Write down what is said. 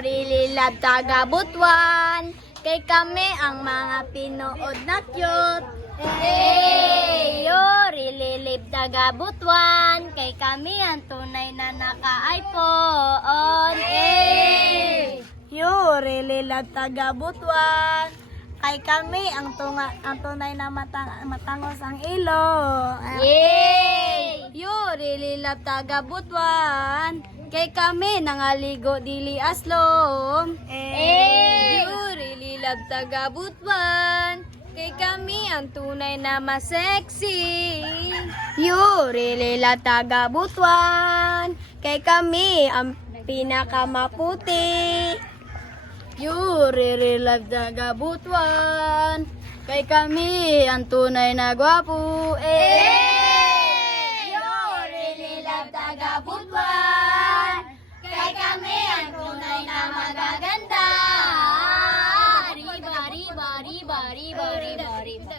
really love taga Butuan. Kay kami ang mga pinood na cute. Hey! You really love taga Butuan. Kay kami ang tunay na naka-iPhone. Hey! You really love taga Butuan. Kay kami ang tunay na matangos ang ilo. Yay! You really love taga Butuan. Kay kami nangaligo dili aslom. Hey! You really love taga Butuan. Kay kami ang tunay na masexy. You really love taga Butuan. Kay kami ang pinakamaputi. You really love taga Butuan. Kay kami ang tunay na gwapo. You really love taga Butuan. Kay kami ang tunay na magaganda. Riba, riba, riba, riba, riba, riba.